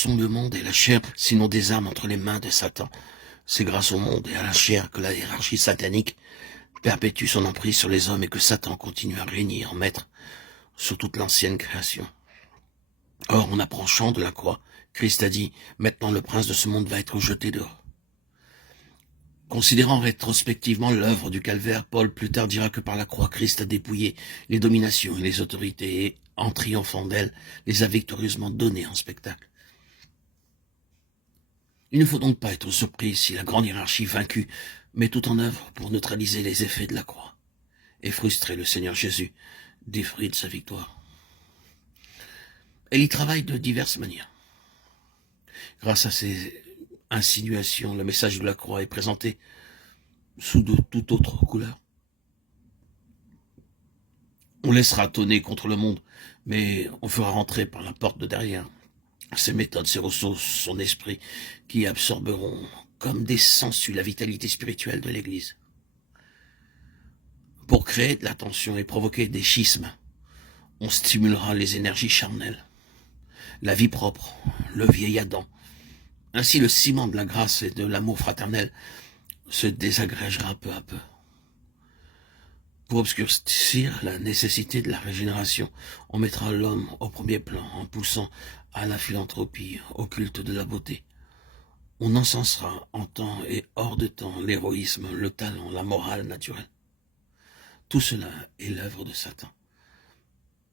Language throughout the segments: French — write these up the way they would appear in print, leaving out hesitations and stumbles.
sont le monde et la chair, sinon des armes entre les mains de Satan. C'est grâce au monde et à la chair que la hiérarchie satanique perpétue son emprise sur les hommes et que Satan continue à régner en maître sur toute l'ancienne création. Or, en approchant de la croix, Christ a dit, maintenant le prince de ce monde va être jeté dehors. Considérant rétrospectivement l'œuvre du calvaire, Paul plus tard dira que par la croix, Christ a dépouillé les dominations et les autorités et, en triomphant d'elles, les a victorieusement données en spectacle. Il ne faut donc pas être surpris si la grande hiérarchie vaincue met tout en œuvre pour neutraliser les effets de la croix et frustrer le Seigneur Jésus des fruits de sa victoire. Elle y travaille de diverses manières. Grâce à ces insinuations, le message de la croix est présenté sous de toute autre couleur. On laissera tonner contre le monde, mais on fera rentrer par la porte de derrière ses méthodes, ses ressources, son esprit, qui absorberont comme des sangsues la vitalité spirituelle de l'Église. Pour créer de la tension et provoquer des schismes, on stimulera les énergies charnelles, la vie propre, le vieil Adam. Ainsi, le ciment de la grâce et de l'amour fraternel se désagrégera peu à peu. Pour obscurcir la nécessité de la régénération, on mettra l'homme au premier plan en poussant à la philanthropie, au culte de la beauté. On encensera en temps et hors de temps l'héroïsme, le talent, la morale naturelle. Tout cela est l'œuvre de Satan.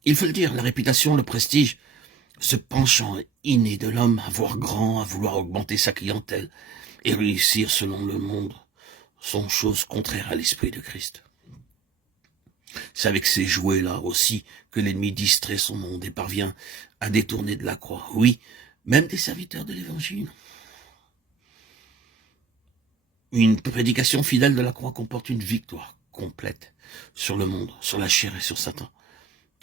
Il faut le dire, la réputation, le prestige, ce penchant inné de l'homme à voir grand, à vouloir augmenter sa clientèle et réussir selon le monde, sont choses contraires à l'esprit de Christ. C'est avec ces jouets-là aussi que l'ennemi distrait son monde et parvient à détourner de la croix. Oui, même des serviteurs de l'Évangile. Une prédication fidèle de la croix comporte une victoire complète sur le monde, sur la chair et sur Satan,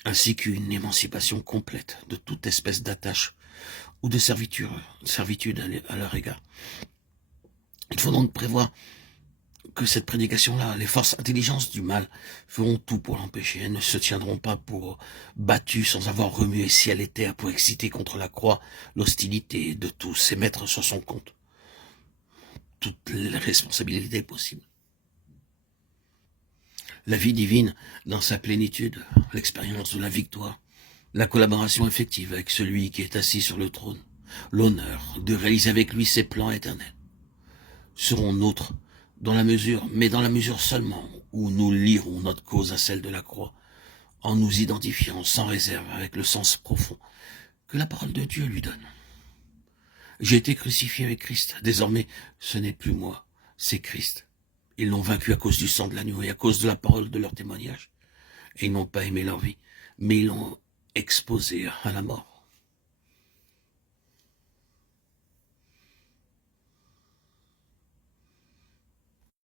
ainsi qu'une émancipation complète de toute espèce d'attache ou de servitude à leur égard. Il faut donc prévoir que cette prédication-là, les forces intelligentes du mal feront tout pour l'empêcher. Elles ne se tiendront pas pour battues sans avoir remué ciel et terre pour exciter contre la croix l'hostilité de tous et mettre sur son compte toutes les responsabilités possibles. La vie divine dans sa plénitude, l'expérience de la victoire, la collaboration effective avec celui qui est assis sur le trône, l'honneur de réaliser avec lui ses plans éternels, seront nôtres dans la mesure seulement où nous lierons notre cause à celle de la croix, en nous identifiant sans réserve avec le sens profond que la parole de Dieu lui donne. J'ai été crucifié avec Christ. Désormais, ce n'est plus moi, c'est Christ. Ils l'ont vaincu à cause du sang de l'agneau et à cause de la parole de leur témoignage. Et ils n'ont pas aimé leur vie, mais ils l'ont exposé à la mort.